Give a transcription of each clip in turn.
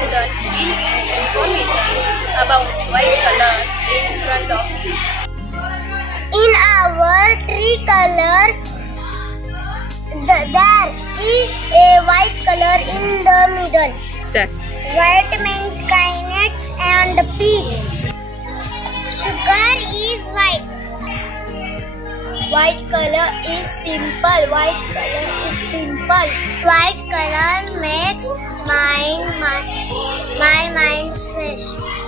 student information about white color in front of you. In our tricolor, there is a white color in the middle. Start. White means kindness and peace. Sugar is white. White color is simple. White color is simple. White color makes my mind fresh.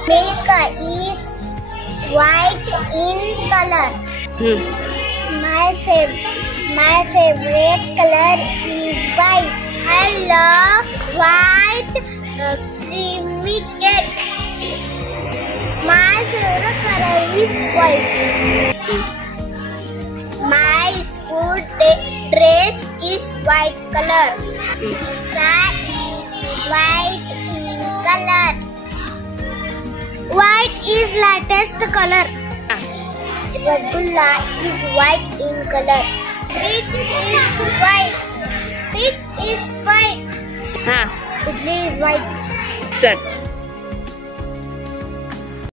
Milk is white in color. My favorite color is white. I love white creamy cake. My favorite color is white. My school dress is white color. Pizza is white in color. White is latest color. Rasgulla is white in color. It is white. It is white. हाँ. Idli is white. Start.